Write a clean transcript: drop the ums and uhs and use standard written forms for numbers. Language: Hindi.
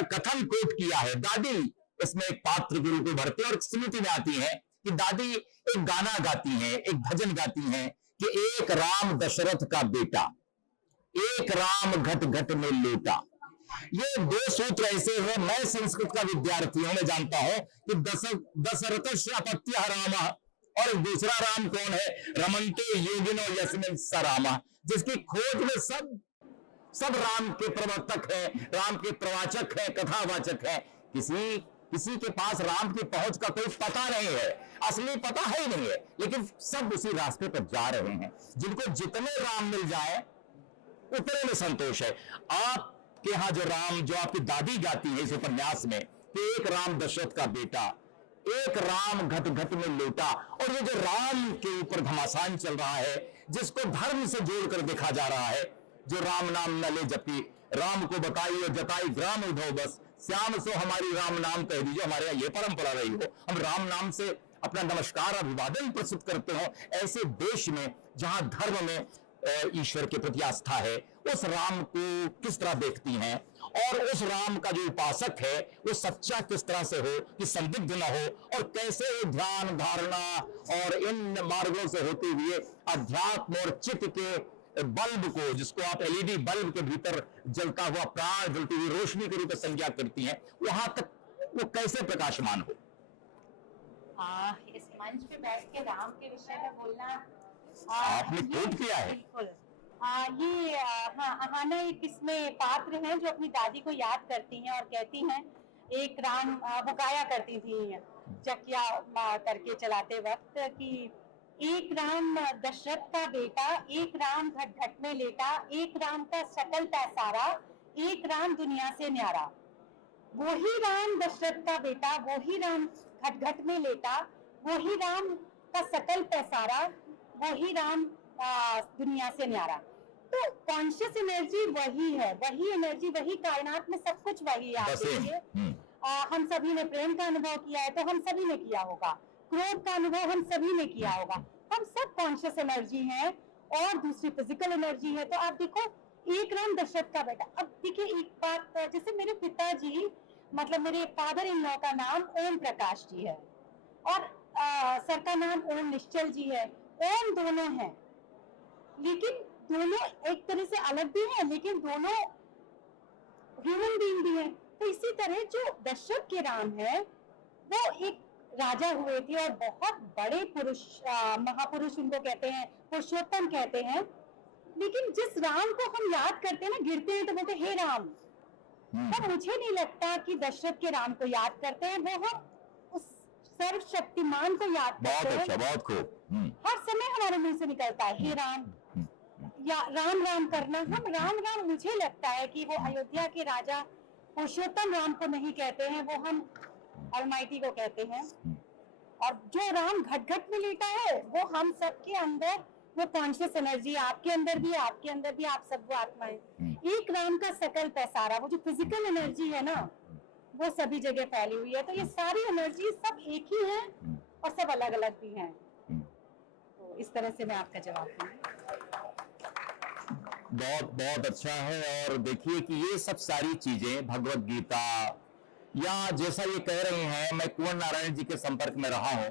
का कथन कोट किया है। दादी इसमें एक पात्र के रूप में भरते हैं और स्मृति में आती है कि दादी एक गाना गाती हैं, एक भजन गाती हैं कि एक राम दशरथ का बेटा, एक राम घट घट में लेटा। ये दो सूत्र ऐसे हैं, मैं संस्कृत का विद्यार्थी हूं, मैं जानता हूं कि दशरथ से अपत्य राम, और दूसरा राम कौन है? रमन्ते योगिनो यस्मिन् स रामः, जिसकी खोज में सब राम के प्रवर्तक है, राम के प्रवाचक है, कथावाचक है। किसी के पास राम की पहुंच का कोई पता नहीं है, असली पता है ही नहीं है, लेकिन सब उसी रास्ते पर जा रहे हैं। जिनको जितने राम मिल जाए उतने में संतोष है। आपके यहां जो राम, जो आपकी दादी गाती है इस उपन्यास में कि एक राम दशरथ का बेटा, एक राम घट घट में लेटा, और ये जो राम के ऊपर घमासान चल रहा है, जिसको धर्म से जोड़कर देखा जा रहा है, जो राम नाम न ले जपी, राम को बताई और जताई ग्राम उधो बस, श्याम सो हमारी राम नाम कह दीजिए। हमारे यहां ये परंपरा रही हो, हम राम नाम से अपना नमस्कार अभिवादन प्रस्तुत करते हो। ऐसे देश में जहां धर्म में ईश्वर के प्रति आस्था है, उस राम को किस तरह देखती हैं, और उस राम का जो उपासक है वो सच्चा किस तरह से हो कि संदिग्ध न हो, और कैसे वो ध्यान धारणा और इन मार्गों से होते हुए अध्यात्म और चित्त के बल्ब को, जिसको आप एलईडी बल्ब के भीतर जलता हुआ प्राण, जलती हुई रोशनी के रूप में संज्ञा करती हैं, वहां तक वो कैसे प्रकाशमान हो। इस मंच पे बैठ के राम के विषय में बोलना आपने कोट किया है। बिल्कुल। ये अहाना एक इसमें पात्र हैं जो अपनी दादी को याद करती हैं और कहती हैं, एक राम, वो गाया करती थी चकिया करके चलाते वक्त कि एक राम दशरथ का बेटा, एक राम घट घट में लेटा, एक राम का सकल पैसारा, एक राम दुनिया से न्यारा। वही राम दशरथ का बेटा, वही राम घट घट में लेटा, वही राम का सकल पैसारा, वही राम दुनिया से न्यारा। तो कॉन्शियस एनर्जी वही है, वही एनर्जी, वही कायनात में सब कुछ वही है। आप देखिए, हम सभी ने प्रेम का अनुभव किया है तो हम सभी ने किया होगा, क्रोध का अनुभव हम सभी ने किया होगा। हम सब कॉन्शियस एनर्जी हैं, और दूसरी फिजिकल एनर्जी है। तो आप देखो, एक राम दशरथ का बेटा। अब देखिए एक बात, जैसे मेरे पिताजी, मतलब मेरे फादर इन लॉ का नाम ओम प्रकाश जी है, और सर का नाम ओम निश्चल जी है। ओम दोनों हैं, लेकिन दोनों एक तरह से अलग भी हैं, लेकिन दोनों ह्यूमन बीइंग भी हैं। तो इसी तरह जो दशरथ के राम है, वो एक राजा हुए थे और बहुत बड़े पुरुष, महापुरुष उनको कहते हैं, पुरुषोत्तम कहते हैं। लेकिन जिस राम को हम याद करते हैं ना, गिरते हैं तो बोलते हे राम। तो मुझे नहीं लगता कि दशरथ के राम को याद करते हैं, वो हम उस सर्वशक्तिमान को याद करते हैं। अच्छा, बहुत खूब। हर समय हमारे मुंह से निकलता है हे राम, या राम राम करना। हम राम राम, मुझे लगता है कि वो अयोध्या के राजा पुरुषोत्तम राम को नहीं कहते हैं, वो हम अलमाइटी को कहते हैं। और जो राम घट घट में लेटा है, वो हम सबके अंदर, वो कॉन्शियस एनर्जी आपके अंदर भी, आपके अंदर भी, आप सब वो आत्माएं। एक राम का सकल पैसारा, वो जो फिजिकल एनर्जी है ना, वो सभी जगह फैली हुई है। तो ये सारी एनर्जी सब एक ही है और सब अलग अलग भी हैं। तो इस तरह से मैं आपका जवाब दूंगी। बहुत बहुत अच्छा है। और देखिए कि ये सब सारी चीजें भगवत गीता, या जैसा ये कह रहे हैं, मैं कुंवर नारायण जी के संपर्क में रहा हूं,